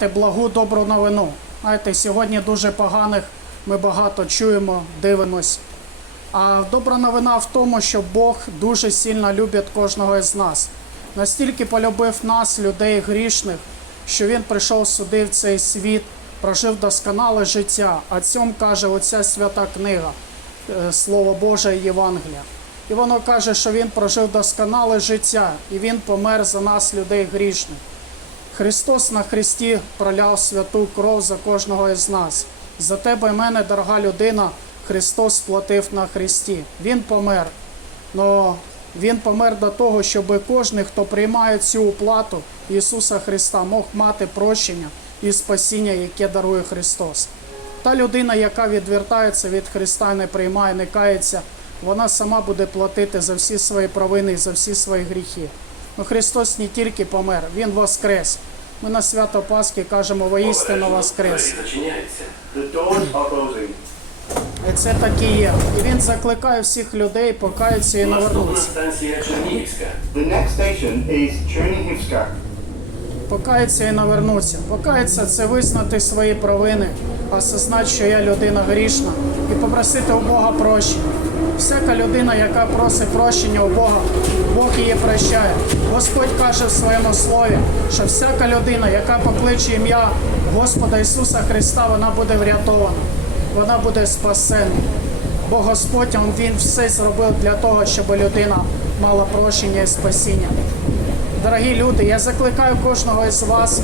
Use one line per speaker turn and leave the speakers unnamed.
сказати благу добру новину. Знаєте, сьогодні дуже поганих ми багато чуємо, дивимось. А добра новина в тому, що Бог дуже сильно любить кожного із нас. Настільки полюбив нас, людей грішних, що Він прийшов сюди в цей світ, прожив досконале життя. А цьому каже оця свята книга, е, Слово Боже Євангелія. І воно каже, що Він прожив досконале життя, і Він помер за нас, людей грішних. Христос на Христі проляв святу кров за кожного із нас. За тебе і мене, дорога людина, Христос сплатив на Христі. Він помер. Но Він помер до того, щоб кожен, хто приймає цю оплату Ісуса Христа, мог мати прощення і спасіння, яке дарує Христос. Та людина, яка відвертається від Христа, не приймає, не кається, вона сама буде платити за всі свої провини і за всі свої гріхи. Ну, Христос не тільки помер, Він воскрес. Ми на свято Пасхи кажемо воістину воскрес. І це так і є. І він закликає всіх людей покаятися і навернутися. Покаятися і навернутися. Покаятися це визнати свої провини, осознати, що я людина грішна, і попросити у Бога прощення. Всяка людина, яка просить прощення у Бога, Бог її прощає. Господь каже в своєму слові, що всяка людина, яка покличе ім'я Господа Ісуса Христа, вона буде врятована, вона буде спасена. Бо Господь Він все зробив для того, щоб людина мала прощення і спасіння. Дорогі люди, я закликаю кожного із вас